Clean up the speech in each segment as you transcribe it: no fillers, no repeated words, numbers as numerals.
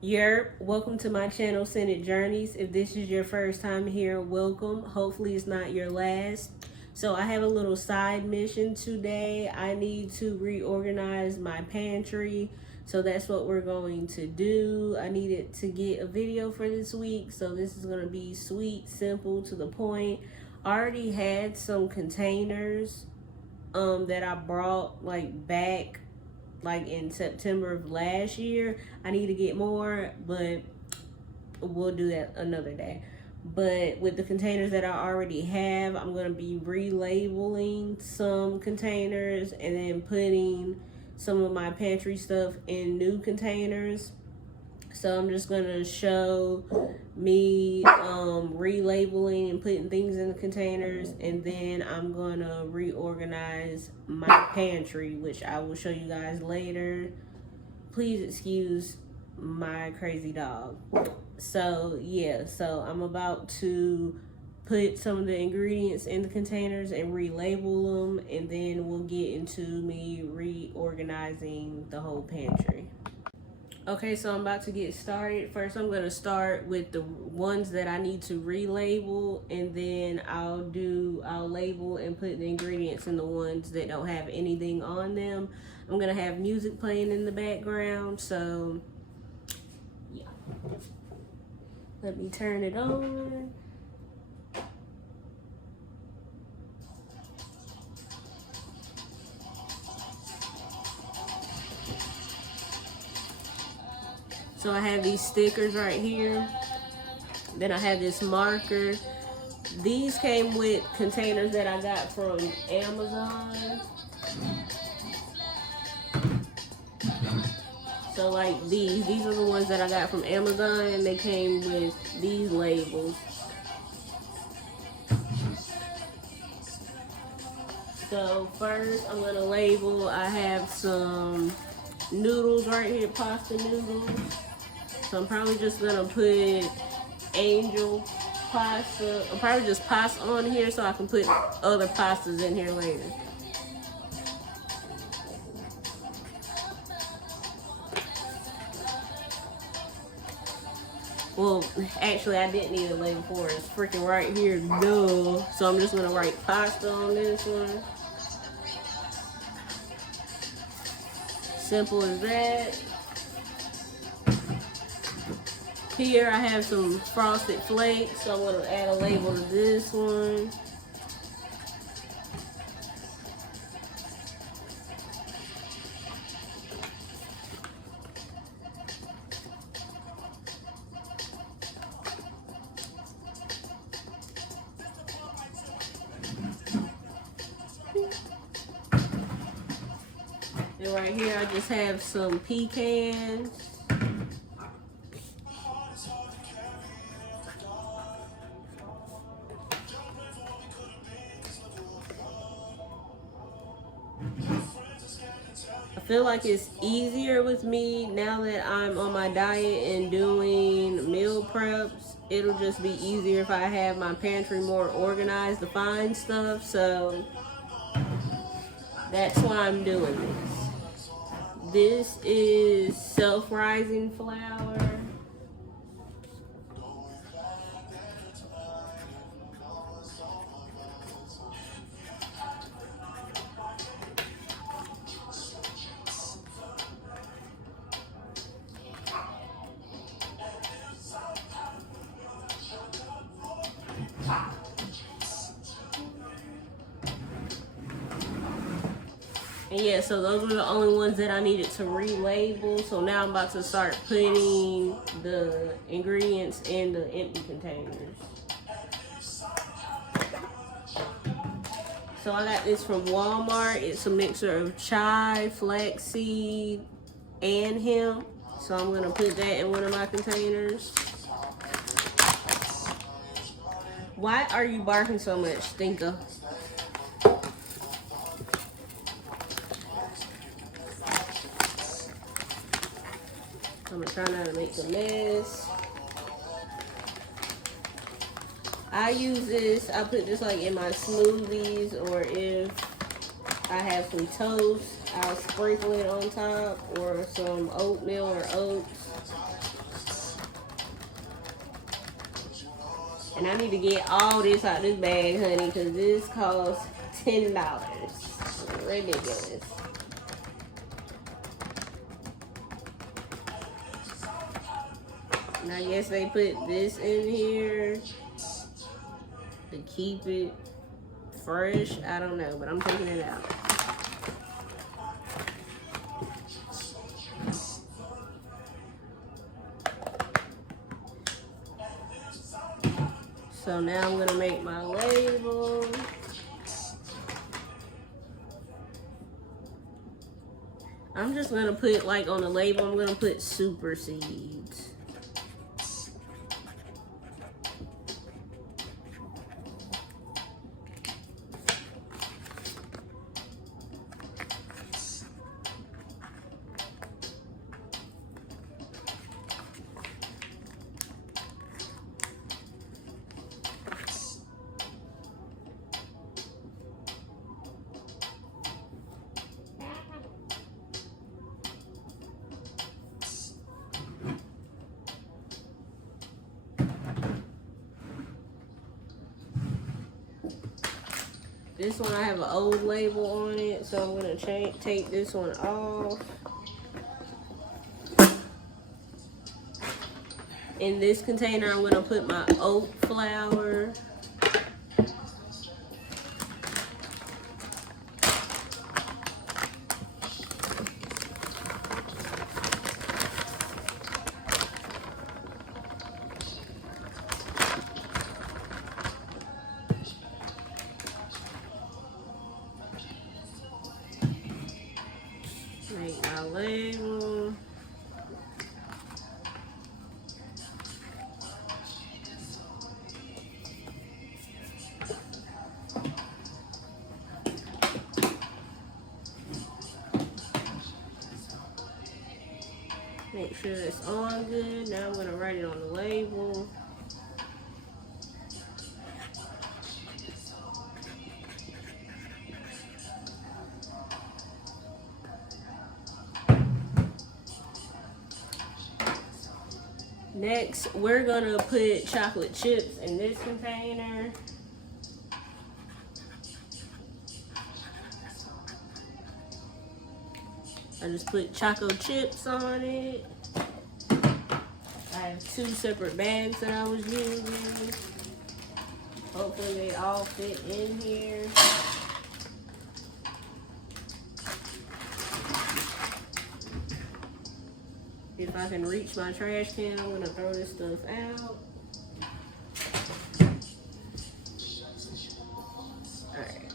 Welcome to my channel, Scented Journeys. If this is your first time here, welcome. Hopefully it's not your last. So I have a little side mission today. I need to reorganize my pantry. So that's what we're going to do. I needed to get a video for this week. So this is going to be sweet, simple, to the point. I already had some containers that I brought back in September of last year. I need to get more, but we'll do that another day. But with the containers that I already have, I'm going to be relabeling some containers and then putting some of my pantry stuff in new containers. So I'm just going to show me relabeling and putting things in the containers, and then I'm going to reorganize my pantry, which I will show you guys later. Please excuse my crazy dog. So yeah, so I'm about to put some of the ingredients in the containers and relabel them, and then we'll get into me reorganizing the whole pantry. Okay, so I'm about to get started. First, I'm going to start with the ones that I need to relabel, and then I'll label and put the ingredients in the ones that don't have anything on them. I'm going to have music playing in the background, so yeah. Let me turn it on. So I have these stickers right here. Then I have this marker. These came with containers that I got from Amazon. So like these are the ones that I got from Amazon, and they came with these labels. So first I'm gonna label, I have some noodles right here, pasta noodles. So I'm probably just gonna put angel pasta, or probably just pasta on here so I can put other pastas in here later. Well, actually I didn't need a label for it. It's freaking right here, duh. So I'm just gonna write pasta on this one. Simple as that. Here I have some frosted flakes, so I'm going to add a label to this one. And right here I just have some pecans. I feel like it's easier with me now that I'm on my diet and doing meal preps. It'll just be easier if I have my pantry more organized to find stuff. So that's why I'm doing this. This is self-rising flour. And yeah, so those were the only ones that I needed to relabel. So now I'm about to start putting the ingredients in the empty containers. So I got this from Walmart. It's a mixture of chai, flaxseed, and hemp. So I'm gonna put that in one of my containers. Why are you barking so much, Stinker? I'm gonna try not to make a mess. I use this, I put this in my smoothies, or if I have some toast, I'll sprinkle it on top, or some oatmeal or oats. And I need to get all this out this bag, honey, because this costs $10. Ridiculous. And I guess they put this in here to keep it fresh. I don't know, but I'm taking it out. So now I'm gonna make my label. I'm just gonna put, like, on the label, I'm gonna put super seeds. This one I have an old label on it, so I'm gonna take this one off. In this container, I'm gonna put my oat flour. Make my label. Make sure it's on good. Now I'm gonna write it on the label. Next, we're gonna put chocolate chips in this container. I just put choco chips on it. I have 2 separate bags that I was using. Hopefully they all fit in here. If I can reach my trash can, I'm gonna throw this stuff out. Alright.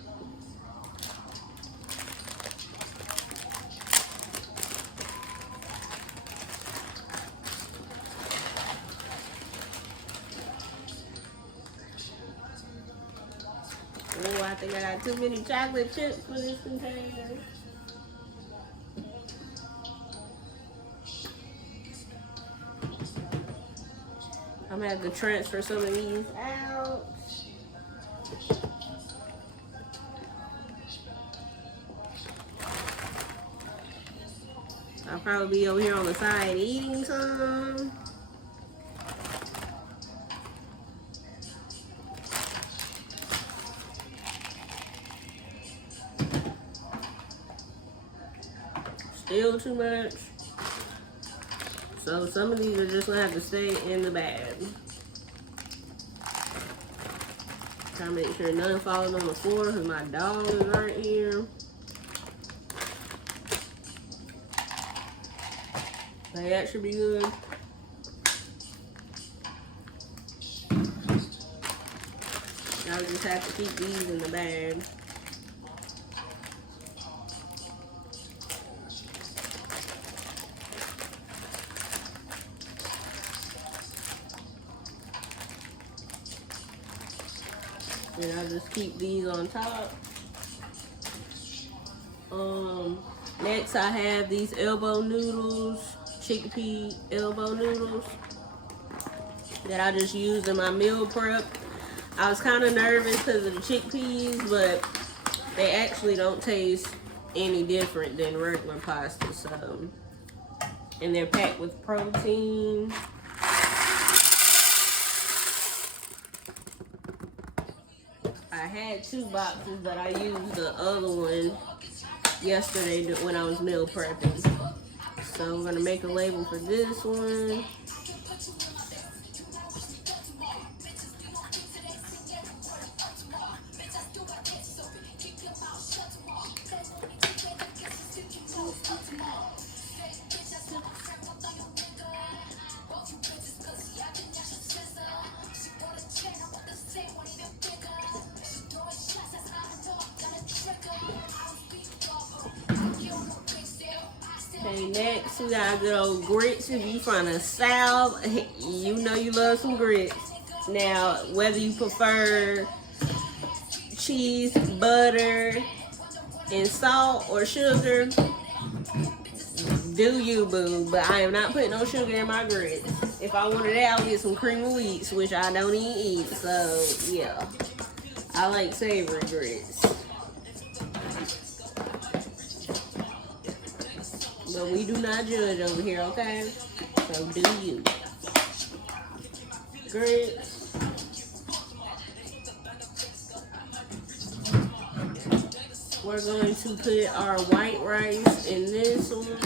Oh, I think I got too many chocolate chips for this container. I'm gonna have to transfer some of these out. I'll probably be over here on the side eating some. Still too much. So some of these are just gonna have to stay in the bag. Try to make sure none falls on the floor because my dog is right here. Like, that should be good. Now we just have to keep these in the bag. And I'll just keep these on top. Next I have these elbow noodles, chickpea elbow noodles that I just used in my meal prep. I was kind of nervous because of the chickpeas, but they actually don't taste any different than regular pasta. So, and they're packed with protein. I had 2 boxes, but I used the other one yesterday when I was meal prepping. So I'm gonna make a label for this one. Okay, next we got good old grits. If you from the South, you know you love some grits. Now, whether you prefer cheese, butter, and salt or sugar, do you, boo. But I am not putting no sugar in my grits. If I wanted that, I'll get some cream of wheats, which I don't even eat. So, yeah. I like savory grits. But we do not judge over here, okay? So do you. Grits. We're going to put our white rice in this one.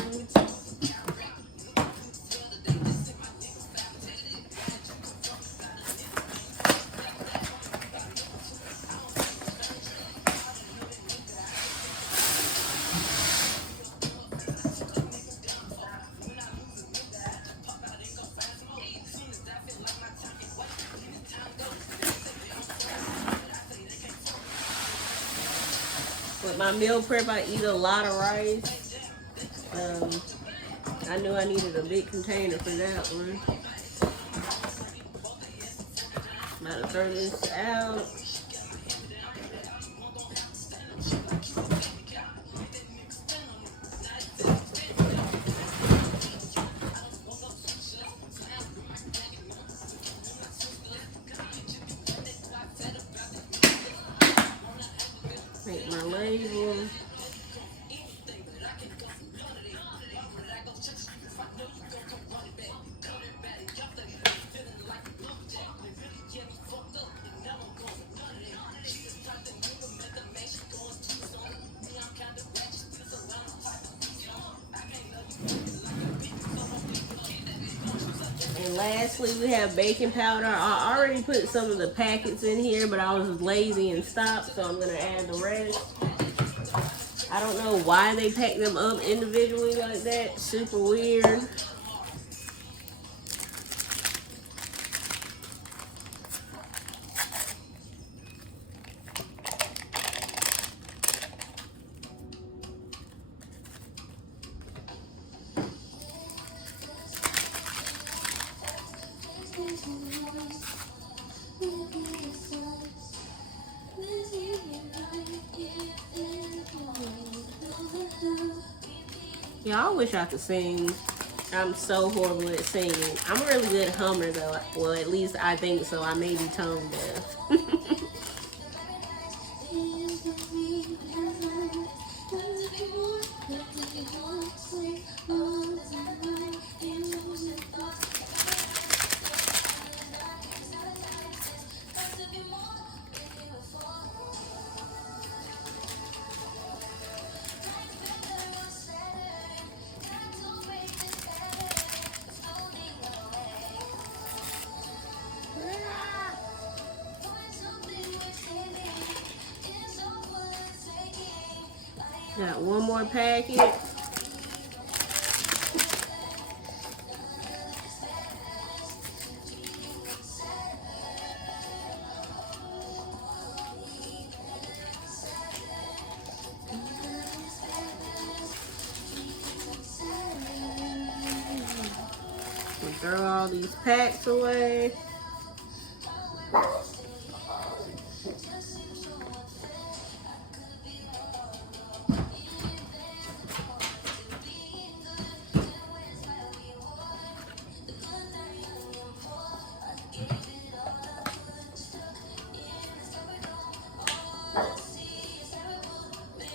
With my meal prep, I eat a lot of rice. I knew I needed a big container for that one. I'm about to throw this out. Make my label. And lastly, we have baking powder. I already put some of the packets in here, but I was lazy and stopped, so I'm gonna add the rest. I don't know why they pack them up individually like that. Super weird. Yeah, I wish I could sing. I'm so horrible at singing. I'm a really good hummer though. Well, at least I think so. I may be tone deaf. Got one more packet. We'll throw all these packs away.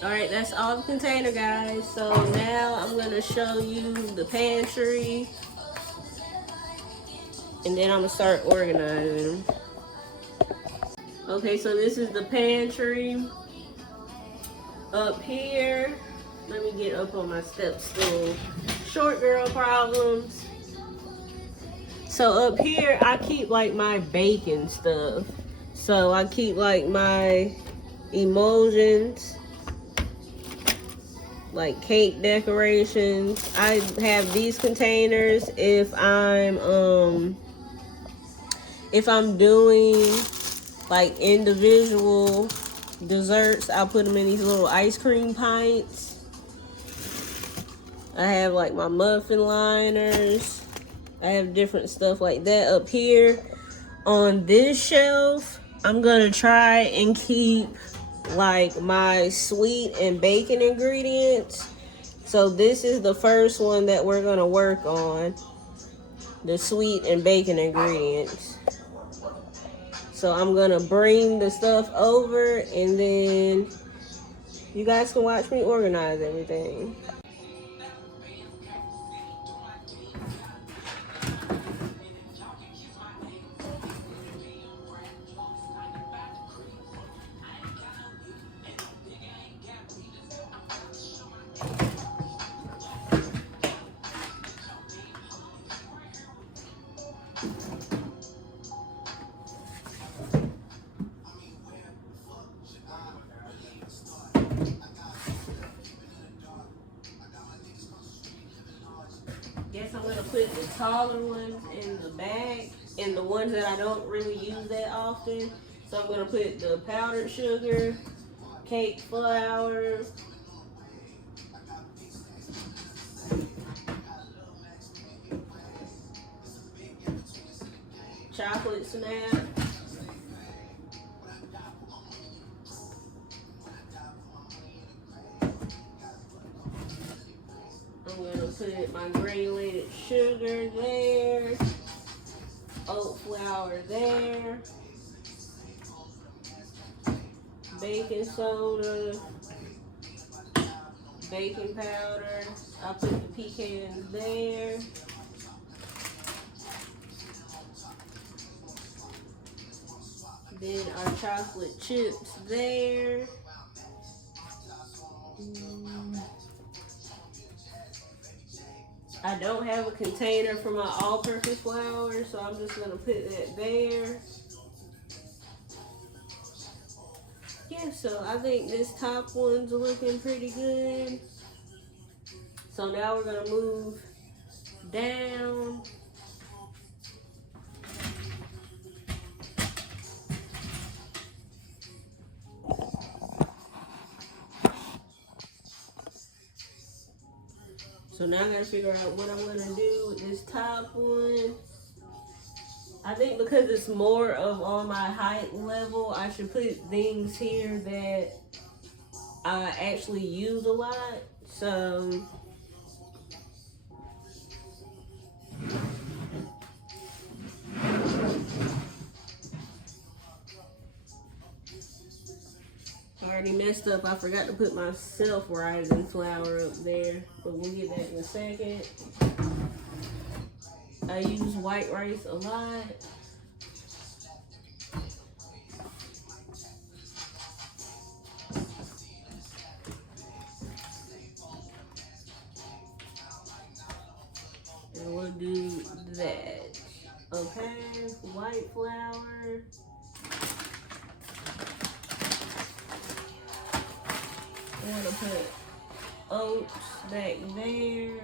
Alright, that's all the container, guys. So now I'm going to show you the pantry. And then I'm going to start organizing. Okay, so this is the pantry. Up here, let me get up on my step stool. Short girl problems. So up here, I keep like my baking stuff. So I keep like my emulsions, like cake decorations. I have these containers if I'm doing like individual desserts. I'll put them in these little ice cream pints. I have like my muffin liners. I have different stuff like that up here. On this shelf, I'm gonna try and keep like my sweet and baking ingredients. So this is the first one that we're gonna work on, the sweet and baking ingredients. So I'm gonna bring the stuff over and then you guys can watch me organize everything. Guess I'm gonna put the taller ones in the bag and the ones that I don't really use that often. So I'm gonna put the powdered sugar, cake flour, chocolate snap. I'm gonna put my granulated sugar there, oat flour there, baking soda, baking powder. I'll put the pecans there. Then our chocolate chips there. I don't have a container for my all-purpose flour, so I'm just gonna put that there. Yeah, so I think this top one's looking pretty good. So now we're gonna move down. So now I gotta figure out what I'm gonna do with this top one. I think because it's more of on my height level, I should put things here that I actually use a lot. So I already messed up. I forgot to put my self-rising flour up there, but we'll get that in a second. I use white rice a lot. And we'll do that. Okay, white flour. I'm gonna put oats back there.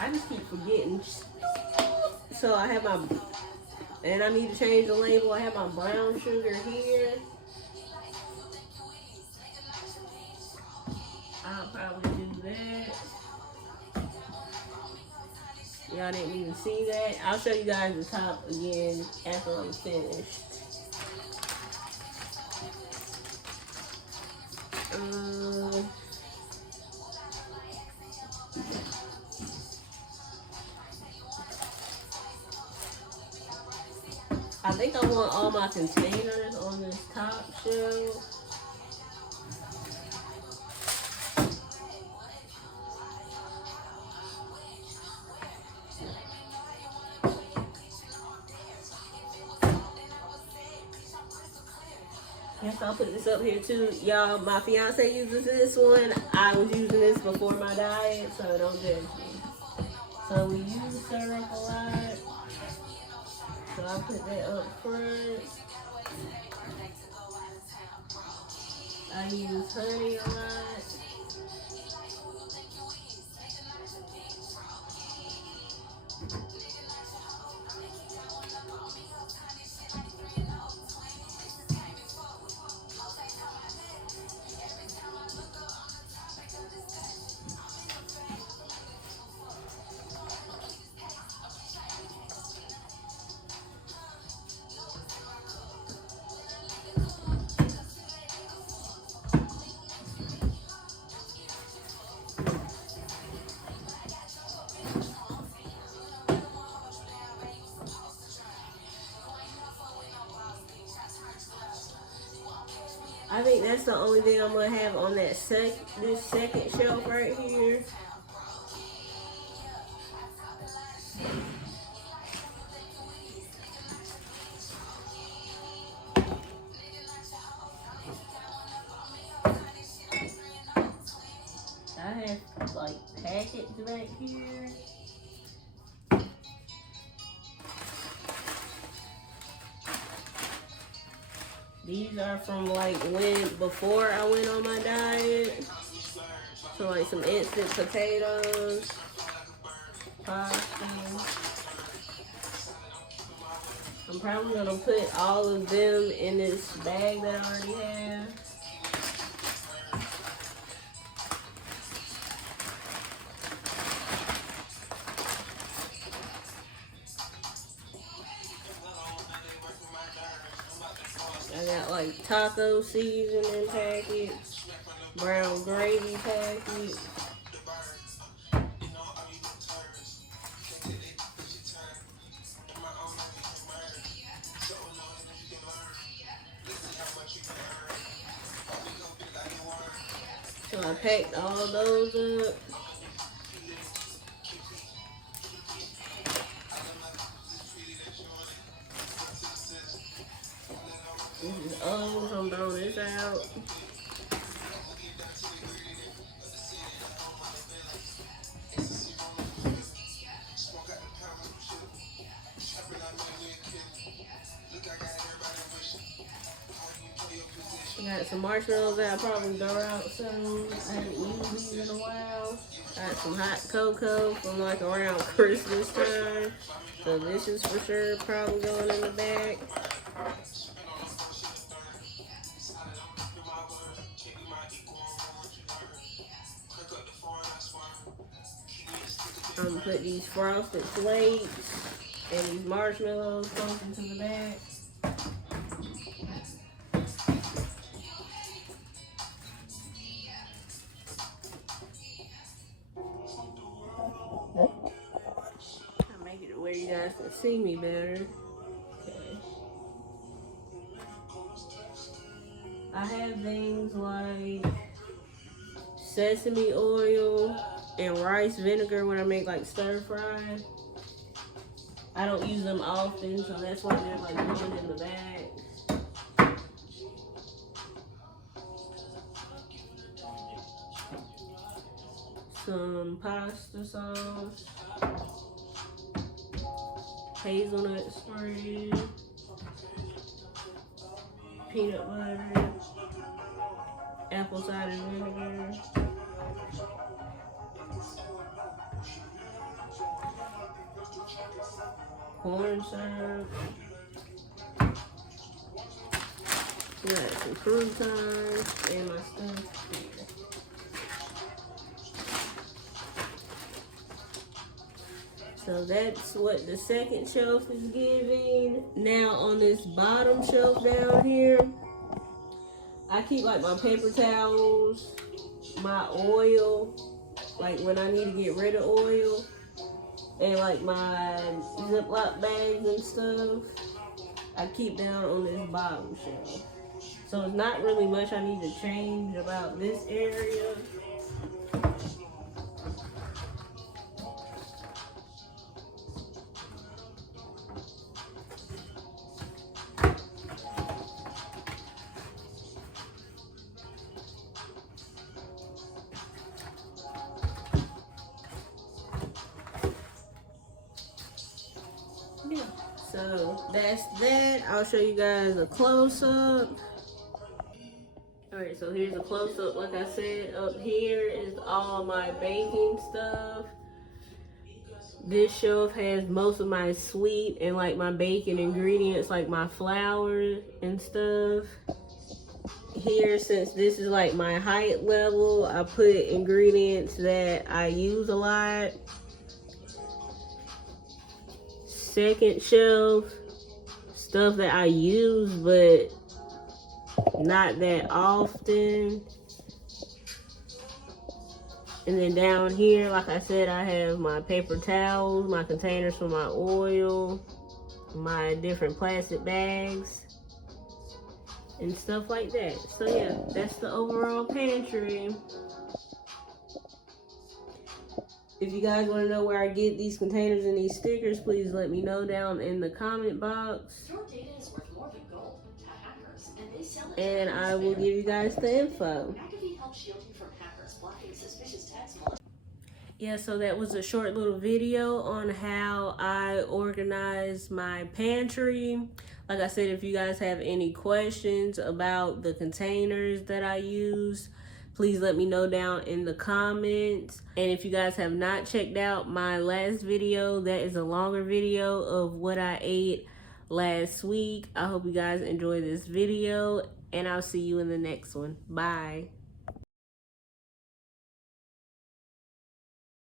I just keep forgetting. So I have my, and I need to change the label. I have my brown sugar here. I'll probably do that. Y'all didn't even see that. I'll show you guys the top again after I'm finished. I think I want all my containers on this top shelf. guess I'll put this up here too. Y'all, my fiance uses this one. I was using this before my diet, so don't judge me. So we use syrup a lot. So I'll put that up front. I use honey a lot. I think that's the only thing I'm gonna have on that this second shelf right here. I have like packets back here. These are from like before I went on my diet. So like some instant potatoes, pasta. I'm probably gonna put all of them in this bag that I already have. I got like taco seasoning packets, brown gravy packets. So I packed all those up. This is old, so I'm throwing this out. Got some marshmallows that I'll probably throw out soon. I haven't used these in a while. Got some hot cocoa from like around Christmas time. So this is for sure probably going in the bag. I'm gonna put these frosted flakes and these marshmallows both into the bag. I'll make it to where you guys can see me better. Okay. I have things like sesame oil and rice vinegar when I make like stir fry. I don't use them often, so that's why they're like going in the bag. Some pasta sauce, hazelnut spread, peanut butter, apple cider vinegar, corn syrup, got some croutons, and my stuff here. So that's what the second shelf is giving. Now on this bottom shelf down here, I keep like my paper towels, my oil, like when I need to get rid of oil, and like my Ziploc bags and stuff. I keep down on this bottom shelf. So it's not really much I need to change about this area. So that's that. I'll show you guys a close-up. Alright, so here's a close-up. Like I said, up here is all my baking stuff. This shelf has most of my sweet and like my baking ingredients, like my flour and stuff. Here, since this is like my height level, I put ingredients that I use a lot. Second shelf, stuff that I use but not that often. And then down here, like I said, I have my paper towels, my containers for my oil, my different plastic bags, and stuff like that. So yeah, that's the overall pantry. If you guys want to know where I get these containers and these stickers, please let me know down in the comment box. Your data is worth more than gold to hackers, and they sell it. And I will give you guys the info. Yeah, so that was a short little video on how I organize my pantry. Like I said, if you guys have any questions about the containers that I use, please let me know down in the comments. And if you guys have not checked out my last video, that is a longer video of what I ate last week. I hope you guys enjoyed this video, and I'll see you in the next one. Bye.